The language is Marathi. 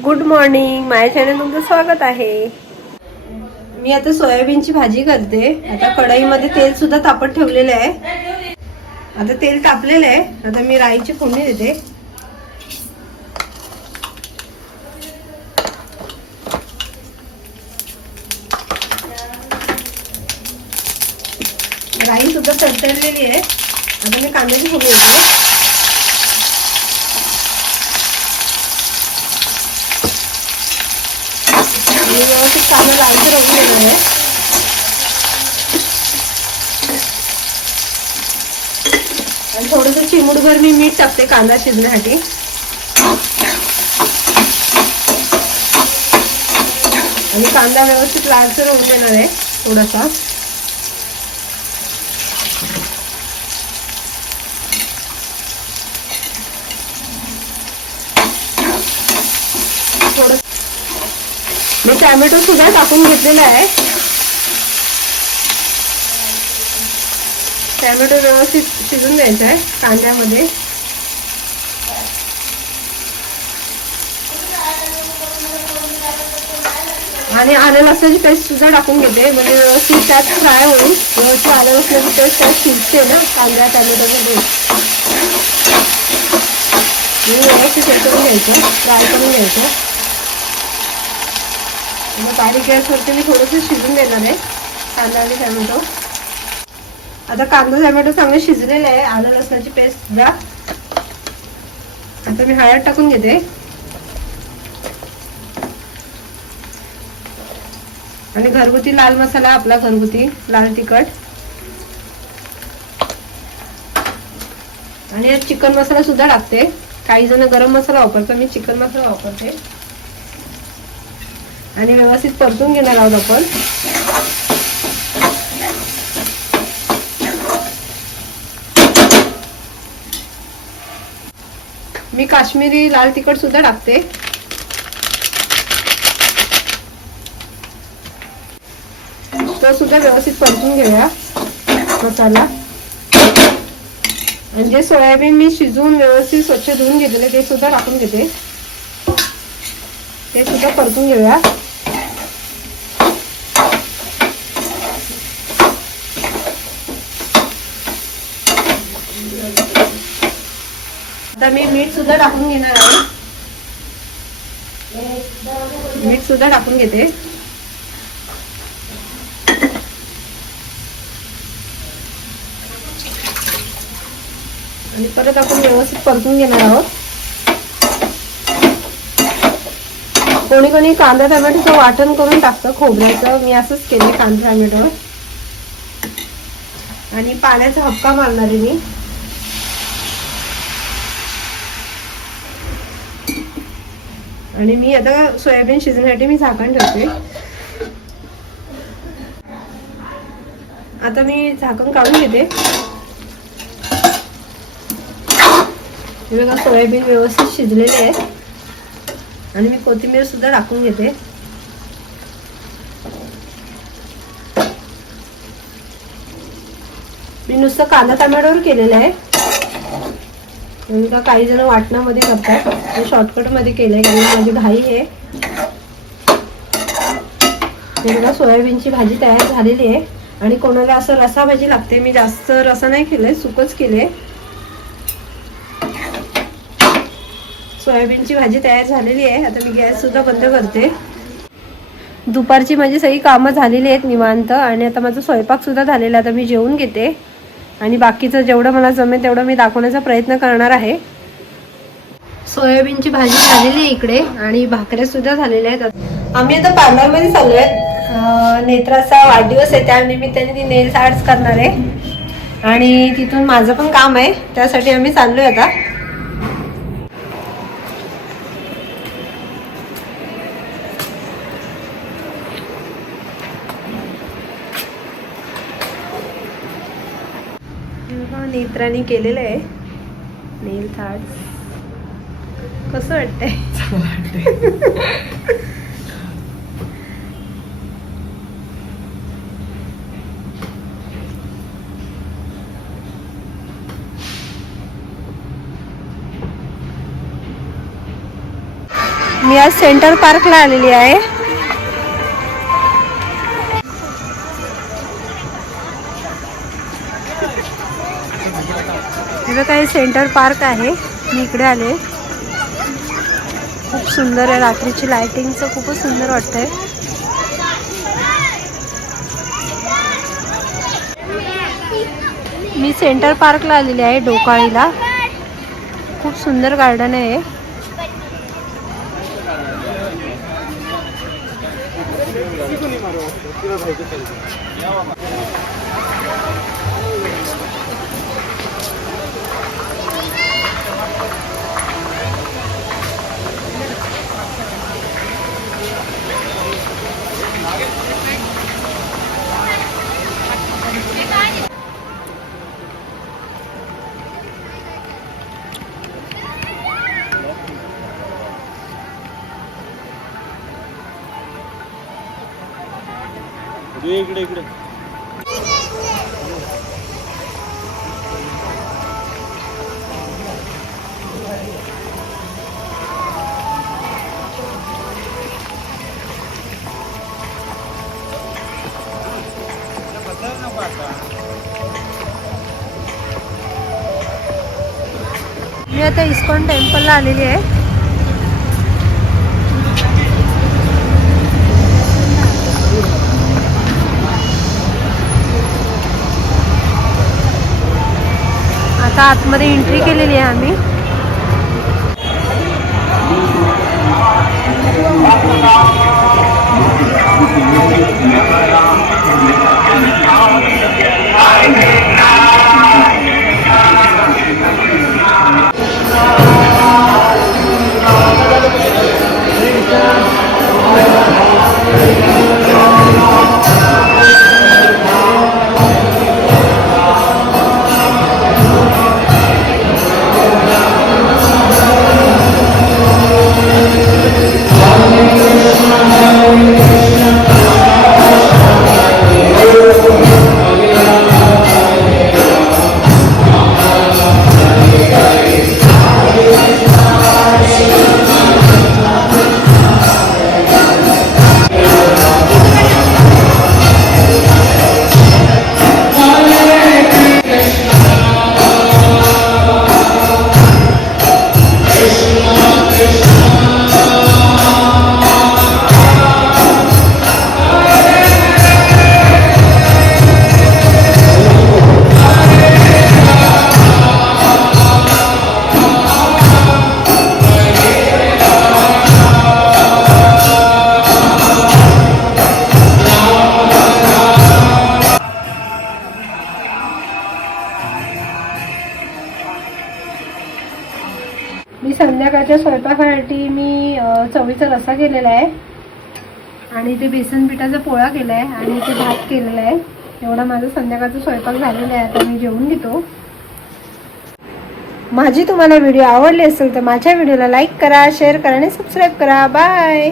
गुड मॉर्निंग माझ्या चॅनल तुमचं स्वागत आहे. मी आता सोयाबीनची भाजी करते. आता कढईमध्ये तेल सुद्धा तापत ठेवलेलं आहे. आता तेल तापलेलं आहे. आता मी राईची फोडणी देते. राई सुद्धा तडतडलेली आहे. आता मी कांद्याची फोडणी देते. आणि व्यवस्थित कांदा लालसर होऊन गेलेला आहे. आणि थोडस चिमूटभर मी मीठ टाकते कांदा शिजण्यासाठी. आणि कांदा व्यवस्थित लालसर होऊन देणार आहे थोडासा थोडं मी टॅमॅटो सुद्धा टाकून घेतलेला आहे. टॅमॅटो व्यवस्थित शिजून द्यायचा आहे कांद्यामध्ये. आणि आलं लसणाची पेस्ट सुद्धा टाकून घेते. म्हणजे व्यवस्थित त्यात फ्राय होईल. व्यवस्थित आलं लसणाची पेस्ट त्यात शिजते ना कांद्या टॅमॅटोमध्ये मी व्यवस्थित हे करून घ्यायचं फ्राय करून घ्यायचं. मग बारीक गॅसवरती मी थोडंसं शिजून देणार आहे. कांदा आणि टॅमॅटो. आता कांदा टॅमॅटो चांगले शिजलेले आहे. आलं लसणाची पेस्ट सुद्धा. आता मी हळद टाकून घेते. आणि घरगुती लाल मसाला आपला घरगुती लाल तिखट. आणि चिकन मसाला सुद्धा टाकते. काही जण गरम मसाला वापरतो मी चिकन मसाला वापरते. आणि व्यवस्थित परतून घेणार आहोत आपण. मी काश्मीरी लाल तिखट सुद्धा टाकते. तो सुद्धा व्यवस्थित परतून घेऊया मसाला. आणि जे सोयाबीन मी शिजवून व्यवस्थित स्वच्छ धुवून घेतलेले ते सुद्धा टाकून घेते. ते सुद्धा परतून घेऊया. आता मी मीठ सुद्धा टाकून घेणार आहे. मीठ सुद्धा टाकून घेते. आणि परत आपण व्यवस्थित परतून घेणार आहोत. कोणी कोणी कांदा टोमॅटोचं वाटण करून टाकतं खोबऱ्याचं. मी असंच केले कांदा टोमॅटो. आणि पाण्याचा हक्का मारणार आहे मी. आणि मी आता सोयाबीन शिजण्यासाठी मी झाकण ठेवते. आता मी झाकण काढून घेते. हे बघा सोयाबीन व्यवस्थित शिजलेले आहे. आणि मी कोथिंबीर सुद्धा टाकून घेते. मी नुसतं कांदा टमॅटोवर केलेलं आहे. का काही जण वाटणामध्ये करतात मी शॉर्टकटमध्ये केलंय कारण माझी घाई आहे हे बघा सोयाबीनची भाजी तयार झालेली आहे. आणि कोणाला असं रसा भाजी लागते मी जास्त रसा नाही केलंय सुकच केले सोयाबीनची भाजी तयार झालेली आहे आता मी गॅस सुद्धा बंद करते. दुपारची माझी सगळी कामं झालेली आहेत निवांत आणि आता माझा स्वयंपाक सुद्धा झालेला आहे आता मी जेवून घेते. आणि बाकीचं जेवढं मला जमेल तेवढं मी दाखवण्याचा प्रयत्न करणार आहे. सोयाबीनची भाजी झालेली आहे इकडे आणि भाकऱ्या सुद्धा झालेल्या आहेत. आम्ही आता पार्लरमध्ये चाललो आहे नेत्राचा वाढदिवस आहे त्या निमित्ताने ती नेल्स आर्ट्स करणार आहे. आणि तिथून माझं पण काम आहे त्यासाठी आम्ही चाललोय आता बघा, नेत्राने केलेलं आहे. नेल थार्ट कसं वाटतंय. मी आज सेंटर पार्कला आलेली आहे. इथं काही सेंटर पार्क आहे. मी इकडे आले. खूप सुंदर आहे. रात्रीची लायटिंगचं खूपच सुंदर वाटतंय. मी सेंटर पार्कला आलेली आहे डोकाळीला. खूप सुंदर गार्डन आहे इकडे इकडे इकडे. मी आता इस्कॉन टेम्पलला आलेली आहे. आता आतमध्ये एंट्री केलेली आहे आम्ही. मी चवीचा रसा केलेला आहे. आणि ते बेसन पिठाचा पोळा केला आहे आणि ते भात केलेला आहे. एवढा माझा संध्याकाळचा स्वयंपाक झालेला आहे. आता मी जेवून घेतो. माझी तुम्हाला व्हिडिओ आवडली असेल तर माझ्या व्हिडिओला लाईक करा शेअर करा आणि सबस्क्राईब करा. बाय.